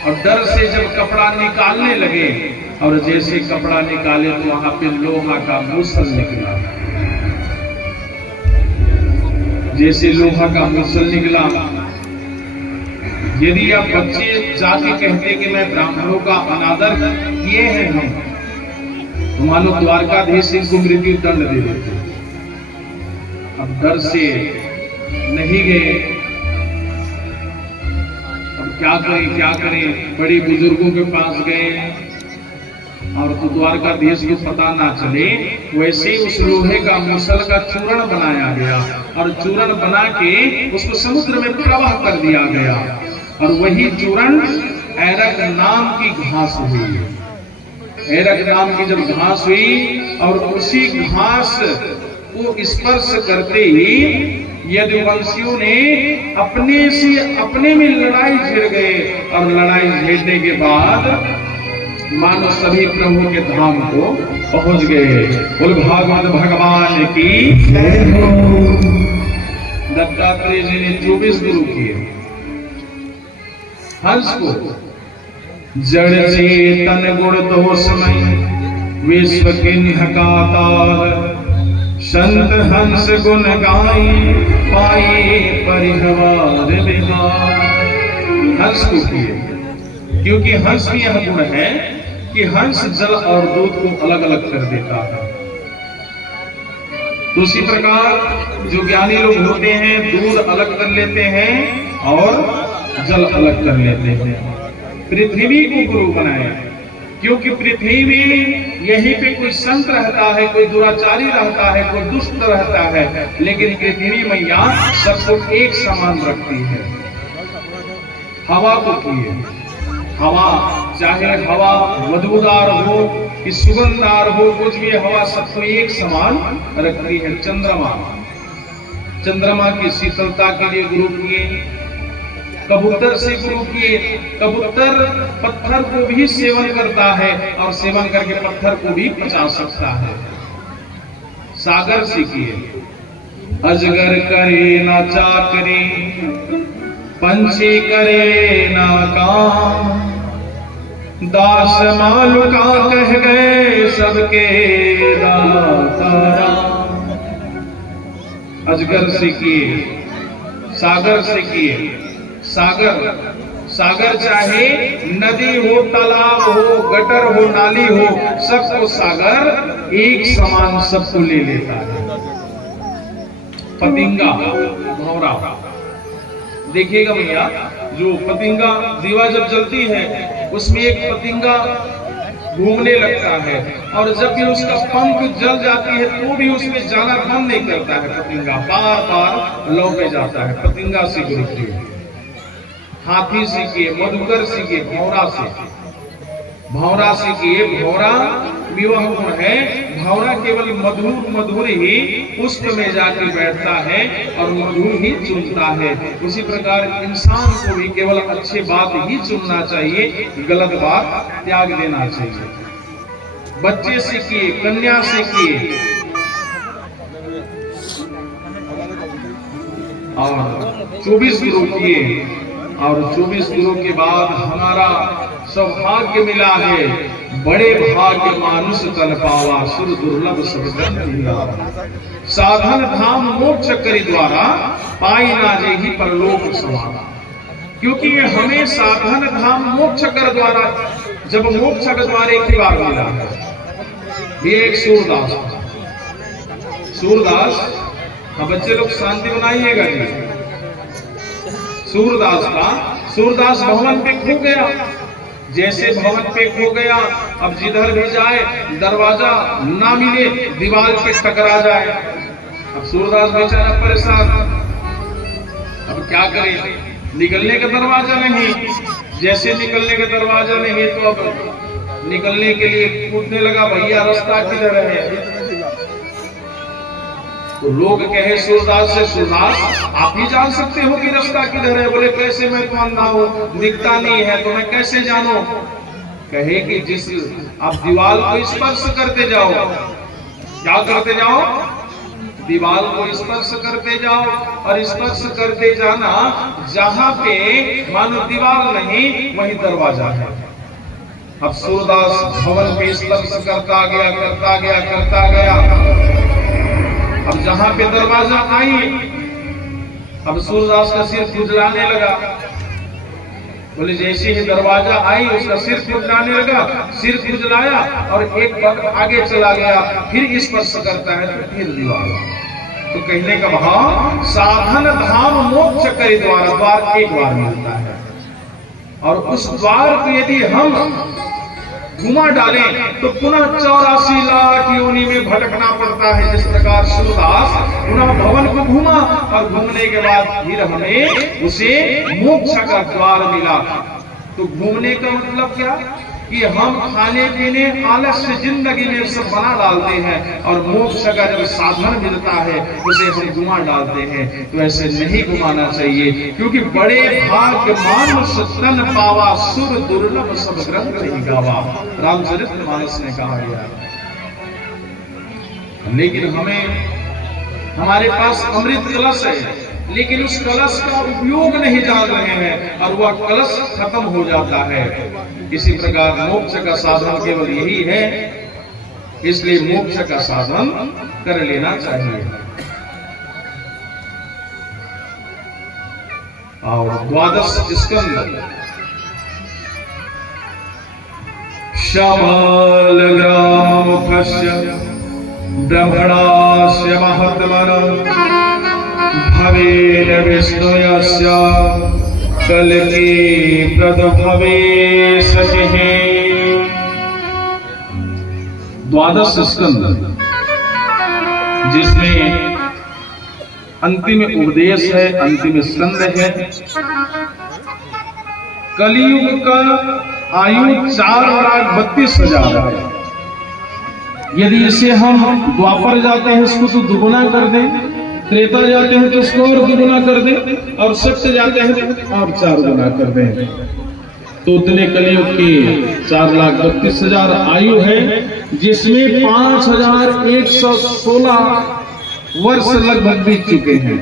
और डर से जब कपड़ा निकालने लगे और जैसे कपड़ा निकाले तो वहां पे लोहा का मूसल निकला। जैसे लोहा का मूसल निकला, यदि आप बच्चे जाके कहते कि मैं ब्राह्मणों का अनादर किए हैं हम, तो मानो द्वारकाधीश इनको मृत्यु दंड दे देते। अब डर से नहीं गए। अब क्या करें, बड़े बुजुर्गों के पास गए और तो द्वारकाधीश को पता ना चले। वैसे उस लोहे का मूसल का चूर्ण बनाया गया और चूर्ण बना के उसको समुद्र में प्रवाह कर दिया गया और वही चूर्ण ऐरक नाम की घास हुई। ऐरक नाम की जब घास हुई और उसी घास को स्पर्श करते ही यदुवंशियों ने अपने में लड़ाई छिड़ गए और लड़ाई झेलने के बाद मानो सभी प्रभु के धाम को पहुंच गए। बोल भागवत भगवान की जय हो। दत्तात्रेय जी ने 24 गुरु किए। हंस को जड़ चेतन गुण दोषमय विश्व किन्ह का तार, संत हंस गुण गाई पाए परिहवार विहार। हंस को किए क्योंकि हंस में यह गुण है कि हंस जल और दूध को अलग अलग कर देता है। तो उसी प्रकार जो ज्ञानी लोग होते हैं दूध अलग कर लेते हैं और जल अलग कर लेते हैं। पृथ्वी को गुरु बनाए क्योंकि पृथ्वी में यहीं पे कोई संत रहता है, कोई दुराचारी रहता है, कोई दुष्ट रहता है, लेकिन पृथ्वी मैया सबको एक समान रखती है। हवा को किए, हवा चाहे हवा मधुदार हो कि सुगंधदार हो, कुछ भी हवा सबको एक समान रखती है। चंद्रमा की शीतलता के लिए गुरु किए। कबूतर से गुरु किए। कबूतर पत्थर को भी सेवन करता है और सेवन करके पत्थर को भी पचा सकता है। सागर से किए। अजगर करे ना चाकरी, पंछी करे ना काम, दास मालुका कह गए सबके दाता राम। अजगर से किए, सागर से किए। सागर चाहे नदी हो, तालाब हो, गटर हो, नाली हो, सबको सागर एक समान सबको ले लेता है। पतिंगा, भौरा, देखिएगा भैया, जो पतिंगा दीवा जब जलती है उसमें एक पतिंगा घूमने लगता है और जब भी उसका पंख जल जाती है तो भी उसमें जाना बंद नहीं करता है। पतिंगा बार बार लौटे जाता है। पतिंगा से गुरु किए। हाथी से किए, मधुकर से किए, भौरा से किए। भौरा विवाह गुण है। भौरा केवल मधुर ही पुष्प में जाकर बैठता है और मधुर ही चुनता है। उसी प्रकार इंसान को भी केवल अच्छी बात ही चुनना चाहिए, गलत बात त्याग देना चाहिए। बच्चे से किए, कन्या से किए और 24 गुरु किए। और 24 गुरु के बाद हमारा सौभाग्य मिला है। बड़े भाग्य मानुष तन पावा, सुर दुर्लभ सब जन मिला। साधन धाम मोक्ष करी द्वारा, पाई ना जेहि परलोक समाना। क्योंकि ये हमें साधन धाम मोक्ष कर द्वारा, जब मोक्ष के द्वारे की बार मिला है। ये एक सूरदास, बच्चे लोग शांति बनाइएगा जी। सूरदास भवन पे खो गया। जैसे भवन पे खो गया, अब जिधर भी जाए दरवाजा ना मिले, दीवार पे टकरा जाए। अब सूरदास बेचारा परेशान, अब क्या करे, निकलने का दरवाजा नहीं। जैसे निकलने का दरवाजा नहीं तो अब निकलने के लिए कूदने लगा, भैया रास्ता किधर है। तो लोग कहे सूरदास से, सूरदास आप ही जान सकते हो कि रास्ता किधर है। बोले कैसे, मैं तो अंधा हूं, दिखता नहीं है तो मैं कैसे जानूं। कहे कि जिस आप दीवार को स्पर्श करते जाओ, क्या करते जाओ, दीवार को स्पर्श करते जाओ और स्पर्श करते जाना, जहां पे मानो दीवार नहीं वहीं दरवाजा है। अब सूरदास भवन पे स्पर्श करता गया करता गया करता गया। अब जहां पे दरवाजा आई, अब सूरदास का सिर खुजलाने लगा। बोले जैसे ही दरवाजा आई उसका सिर खुजलाने लगा, सिर खुजलाया और एक पग आगे चला गया, फिर स्पर्श करता है तो फिर दीवार। तो कहने का भाव, साधन धाम मोक्ष करे द्वार, द्वार एक बार मिलता है और उस द्वार को यदि हम घुमा डालें तो पुनः 84 लाख योनि में भटकना पड़ता है। जिस प्रकार सूरदास पुनः भवन को घूमा और घूमने के बाद फिर हमें उसे मोक्ष का द्वार मिला। तो घूमने का मतलब क्या कि हम खाने पीने आलस्य जिंदगी में सब बना डालते हैं और मोक्ष का जब साधन मिलता है उसे हम घुमा डालते हैं। तो ऐसे नहीं घुमाना चाहिए, क्योंकि बड़े भाग्य मानुष तन पावा, सुर दुर्लभ सब ग्रंथ ही गावा, रामचरितमानस में कहा गया। लेकिन हमारे पास अमृत कलश है, लेकिन उस कलश का उपयोग नहीं जान रहे हैं और वह कलश खत्म हो जाता है। इसी प्रकार मोक्ष का साधन केवल यही है, इसलिए मोक्ष का साधन कर लेना चाहिए। और 12 स्कंद श्यामल ग्राम ब्रह्मणास्य महात्मनः भवेन विष्णुयस्य कल्की प्रदभवे सतिः। 12 स्कंद जिसमें अंतिम उपदेश है, अंतिम स्कंद है। कलियुग का आयु 4,32,000 है। यदि इसे हम द्वापर जाते हैं इसको तो दुगुना कर दें, त्रेता जाते हैं तो उसको और दुगुना कर दें, और सत्य जाते हैं तो और 4 गुना कर दें। तो उतने कलियुग की 4,32,000 आयु है, जिसमें 5,116 वर्ष लगभग बीत चुके हैं।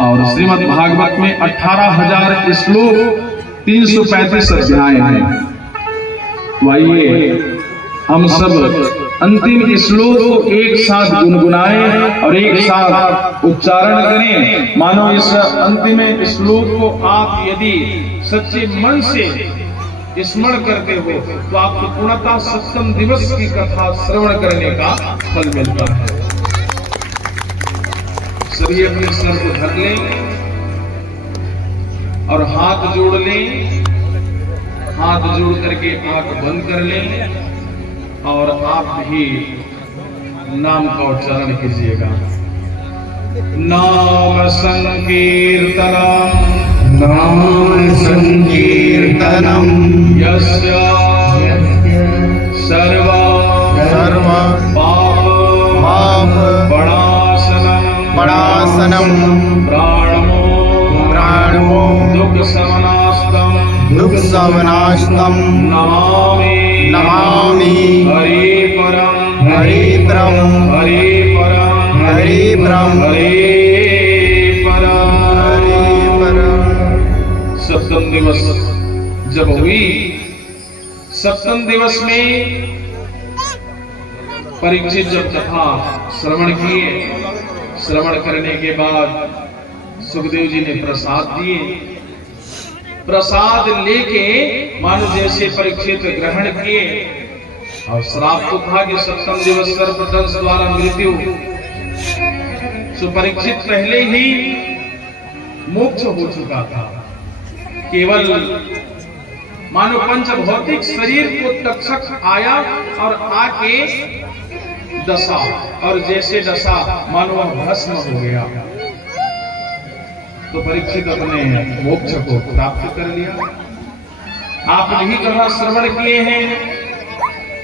और श्रीमद् भागवत में 18,000 श्लोक 335 अध्याय हैं। तो आइए हम सब अंतिम श्लोक को एक साथ गुनगुनाएं और एक साथ उच्चारण करें। मानो इस अंतिम श्लोक को आप यदि सच्चे मन से स्मरण करते हो तो आपको पूर्णतः सप्तम दिवस की कथा श्रवण करने का फल मिलता है। सभी अपने सर को ढक लें और हाथ जोड़ लें। हाथ जोड़ करके आंख बंद कर लें और आप भी नाम का उच्चारण कीजिएगा। नाम संकीर्तनम, नाम संकीर्तनम यस्य सर्व पाप पणासनम प्राणमो दुख समनास्तम नमामि हरि परम हरि परम सप्तम दिवस जब हुई, सप्तम दिवस में परीक्षित जब कथा श्रवण किए, श्रवण करने के बाद सुखदेव जी ने प्रसाद दिए। प्रसाद लेके मानो जैसे परीक्षित ग्रहण किए, और श्राप तो था कि सप्तम दिवस सर्पदंश द्वारा मृत्यु। सो परीक्षित पहले ही मोक्ष हो चुका था। केवल मानो पंच भौतिक शरीर को तक्षक आया और आके दशा, और जैसे दशा मानो भस्म हो गया। तो परीक्षित अपने मोक्ष को प्राप्त कर लिया। आप भी कहा श्रवण किए हैं,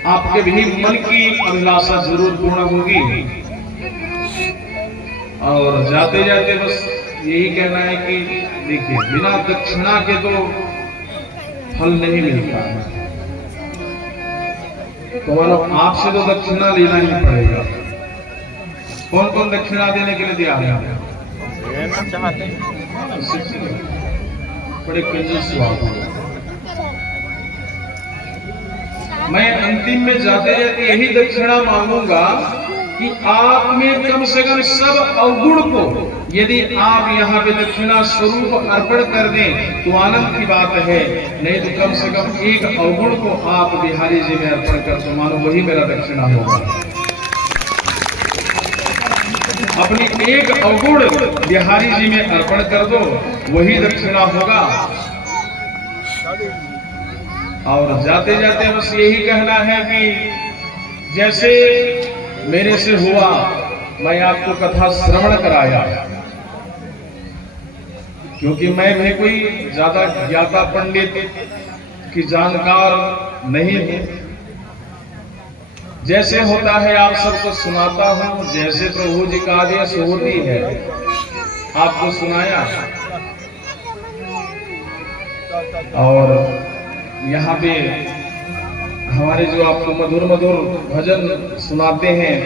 आपके भी मन की अभिलाषा जरूर पूर्ण होगी। और जाते जाते बस यही कहना है कि देखिए, बिना दक्षिणा के तो फल नहीं मिलता है। तो मानो आपसे तो दक्षिणा लेना ही पड़ेगा। कौन कौन दक्षिणा देने के लिए तैयार है? बड़े कंजूस स्वभाव। मैं अंतिम में जाते जाते यही दक्षिणा मांगूंगा कि आप में कम से कम सब अवगुण को यदि आप यहाँ पे दक्षिणा स्वरूप अर्पण कर दें तो आनंद की बात है, नहीं तो कम से कम एक अवगुण को आप बिहारी जी में अर्पण कर दो, मानो वही मेरा दक्षिणा होगा। अपनी एक अवगुण बिहारी जी में अर्पण कर दो, वही दक्षिणा होगा। और जाते जाते बस यही कहना है कि जैसे मेरे से हुआ, मैं आपको कथा श्रवण कराया, क्योंकि मैं भी कोई ज्यादा ज्ञाता पंडित की जानकार नहीं हूं। जैसे होता है आप सबको सुनाता हूं, जैसे प्रभु जी का आदेश होती है आपको सुनाया। और यहाँ पे हमारे जो आपको मधुर मधुर भजन सुनाते हैं,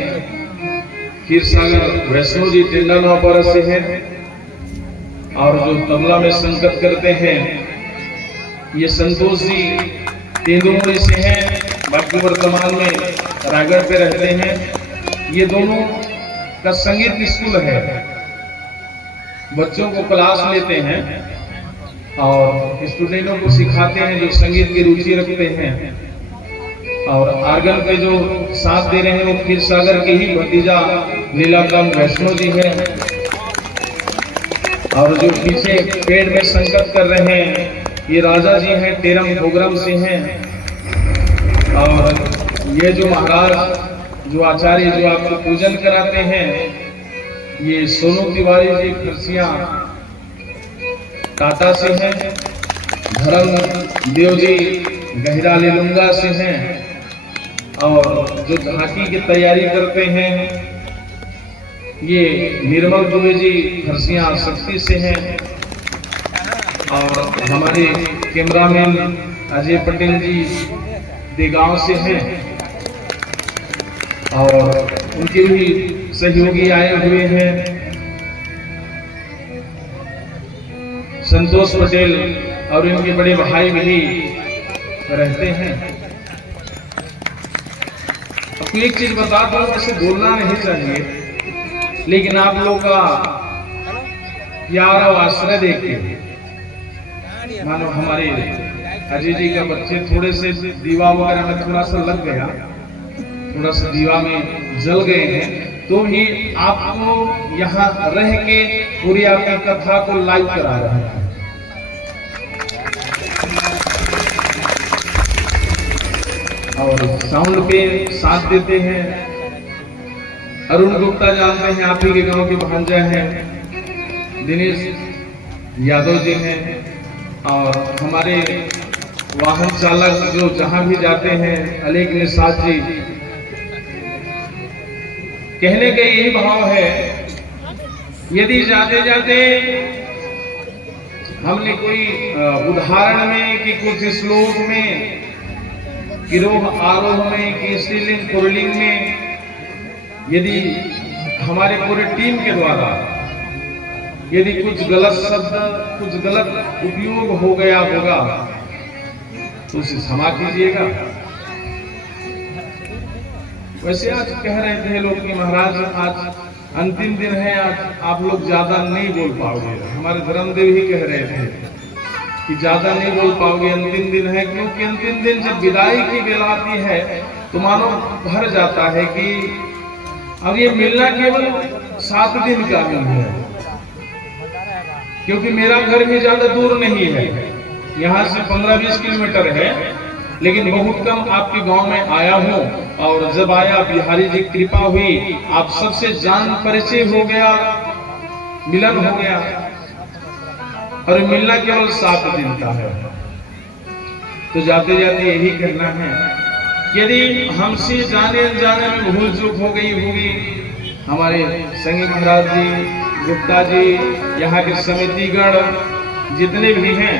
खीर सागर वैष्णो जी टिंडलवापर से हैं, और जो तबला में संगत करते हैं ये संतोष जी तेंदुआ से हैं, बाकी वर्तमान में रायगढ़ पे रहते हैं। ये दोनों का संगीत स्कूल है, बच्चों को क्लास लेते हैं और स्टूडेंटों को सिखाते हैं जो संगीत की रुचि रखते हैं। और आर्गन पे जो साथ दे रहे हैं वो खीर सागर के ही भतीजा लीलाकांत वैष्णो जी है, और जो पीछे पेड़ में संगत कर रहे हैं ये राजा जी हैं, टेरम प्रोग्राम से हैं। और ये जो महाराज जो आचार्य जो आपको पूजन कराते हैं ये सोनू तिवारी जी खरसिया टाटा से हैं, धर्म देव जी गहिरा लेलुंगा से हैं, और जो झांकी की तैयारी करते हैं ये निर्मल दुबे जी खरसिया शक्ति से हैं, और हमारे कैमरामैन अजय पटेल जी देगांव से हैं, और उनके भी सहयोगी आए हुए हैं, संतोष पटेल और इनके बड़े भाई भी रहते हैं। आपको एक चीज बता दो, वैसे बोलना नहीं चाहिए, लेकिन आप लोग का प्यार और आश्रय देख के मानो हमारे अजय जी का बच्चे थोड़े से दीवा वगैरह में थोड़ा सा लग गया, थोड़ा सा दीवा में जल गए हैं, तो भी आपको यहाँ रह के पूरी आपकी कथा को लाइव करा रहे हैं। और साउंड पे साथ देते हैं अरुण गुप्ता, जानते हैं आप ही के गांव के भांजा हैं, दिनेश यादव जी हैं, और हमारे वाहन चालक जो जहां भी जाते हैं अलेख निषाद जी। कहने का यही भाव है, यदि जाते जाते हमने कोई उदाहरण में कि कुछ श्लोक में कि रोह आरोह में कि स्त्रीलिंग पुरलिंग में यदि हमारे पूरे टीम के द्वारा यदि कुछ गलत शब्द कुछ गलत उपयोग हो गया होगा तो उसे क्षमा कीजिएगा। वैसे आज कह रहे थे लोग कि महाराज आज अंतिम दिन है, आज आप लोग ज्यादा नहीं बोल पाओगे। हमारे धर्मदेव ही कह रहे थे कि ज्यादा नहीं बोल पाओगे, अंतिम दिन है, क्योंकि अंतिम दिन जब विदाई की बेला आती है तो मानो भर जाता है कि अब ये मिलना केवल 7 दिन का मिल है, क्योंकि मेरा घर भी ज्यादा दूर नहीं है, यहाँ से 15-20 किलोमीटर है, लेकिन बहुत कम आपके गांव में आया हूँ। और जब आया बिहारी जी कृपा हुई, आप सबसे जान परिचय हो गया, मिलन हो गया, और मिलना केवल 7 दिन का है। तो जाते जाते यही कहना है, यदि हमसे जाने अनजाने में भूल चूक हो गई होगी, हमारे संगी महाराज जी, गुप्ता जी, यहाँ के समितिगण जितने भी हैं,